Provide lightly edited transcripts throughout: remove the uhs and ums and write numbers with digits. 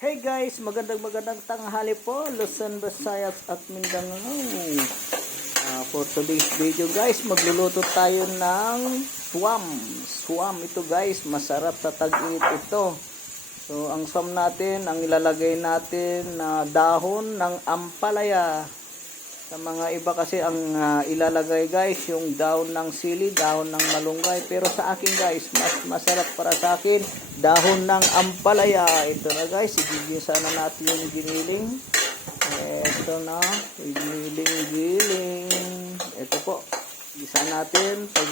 Hey guys, magandang tanghali po, Luzon, Visayas at Mindanao. For today's video guys, magluluto tayo ng swam. Swam ito guys, masarap sa tag-init ito. So ang swam natin, ang ilalagay natin na dahon ng ampalaya. Sa mga iba kasi ang ilalagay guys, yung dahon ng sili, dahon ng malunggay. Pero sa akin guys, mas masarap para sa akin, dahon ng ampalaya. Ito na guys, igigisa na natin yung giniling. Ito na, giling. Ito po, gisa natin. Pag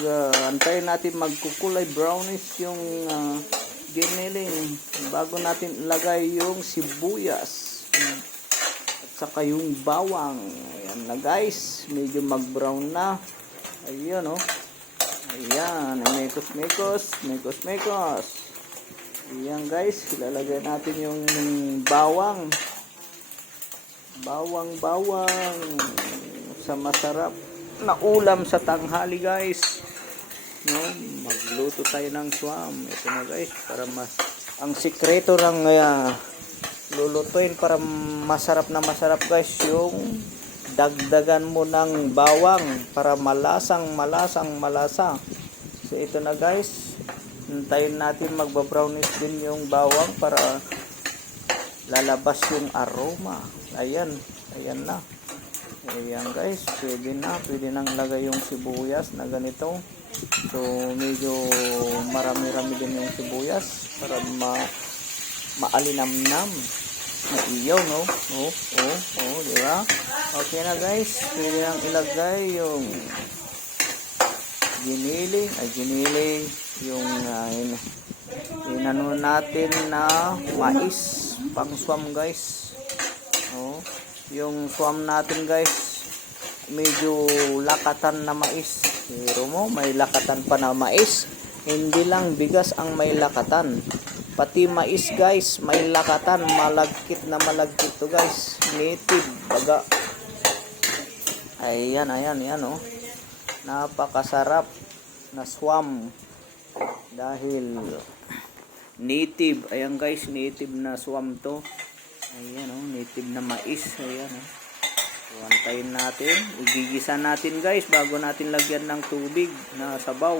antayin natin magkukulay brownish yung giniling. Bago natin ilagay yung sibuyas. Saka yung bawang. Ayan na guys, medyo mag-brown na. Ayan oh. Ayan, mekos. Ayan guys, ilalagay natin yung bawang. Bawang sa masarap na ulam sa tanghali guys. No, magluto tayo ng swam. Ito na guys, para ang sikreto ng lulutuin para masarap guys, yung dagdagan mo ng bawang para malasa. So ito na guys, hintayin natin magba-brownish din yung bawang para lalabas yung aroma. Ayan na. Ayan guys, pwede nang lagay yung sibuyas na ganito. So medyo marami din yung sibuyas para maalinamnam. Maiyaw, no? Di ba? Okay na guys, pwede nang ilagay yung giniling, yung inano natin na mais, pang swam guys. Yung swam natin guys, medyo lakatan na mais. Pero may lakatan pa na mais. Hindi lang bigas ang may lakatan. Pati mais guys, may lakatan, malagkit to guys. Native, baga. Ayan oh. Napakasarap na swam. Dahil native, ayan guys, native na swam to. Ayan oh, native na mais. Ayan oh. So, antayin natin. Igigisa natin guys, bago natin lagyan ng tubig na sabaw.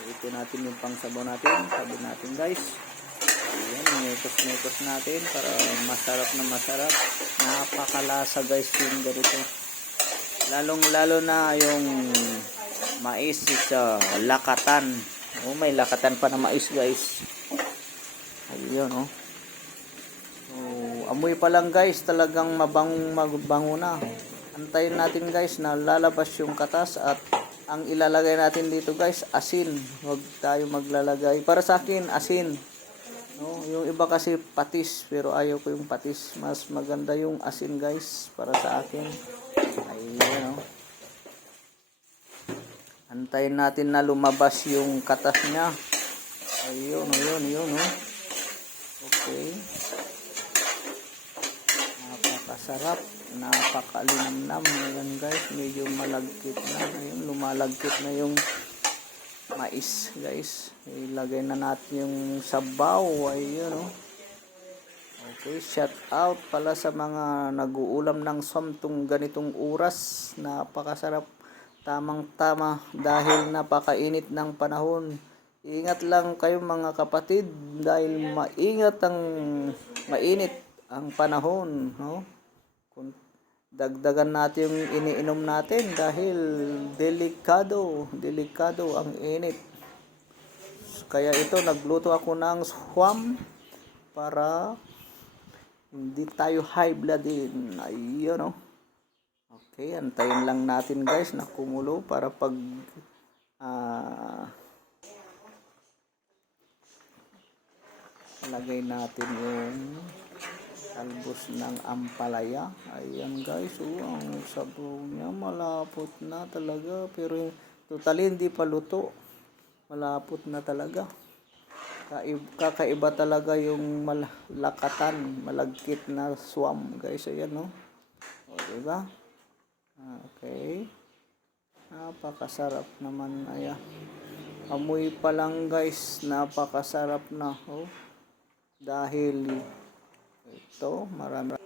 Ito natin yung pangsabaw natin. Sabi natin guys. Ayan, mekos natin para masarap. Napakalasa guys yung ganito. Lalo na yung mais is lakatan. May lakatan pa na mais guys. Ayun oh. So, amoy pa lang guys, talagang mabango na. Antayin natin guys na lalabas yung katas at ang ilalagay natin dito guys, asin. Huwag tayo maglalagay. Para sa akin, asin. No, yung iba kasi patis, pero ayaw ko yung patis. Mas maganda yung asin guys, para sa akin. Ayan oh. Antayin natin na lumabas yung katas niya. Ayun oh. Okay. Napakasarap. Napakalinamnam. Ayan guys, medyo malagkit na. Ayun, lumalagkit na yung mais guys. Ilagay na natin yung sabaw. Ayun oh. Okay, shout out pala sa mga nag-uulam ng samtong ganitong oras. Napakasarap. Tamang-tama dahil napakainit ng panahon. Ingat lang kayo mga kapatid dahil mainit ang panahon, no? Dagdagan natin yung iniinom natin dahil delikado ang init. Kaya ito, nagluto ako ng swam para hindi tayo high blood din. Ayun oh. Okay, antayin lang natin guys na kumulo para pag lagay natin yung talbos ng ampalaya. Ayan guys, ang sabaw niya malapot na talaga, pero totally hindi pa luto. Malapot na talaga. Kakaiba talaga yung lakatan, malagkit na swam guys. Ayan no. Diba? Okay. Napakasarap naman. Ayan. Amoy pa lang guys, napakasarap na. Dahil Ito, marami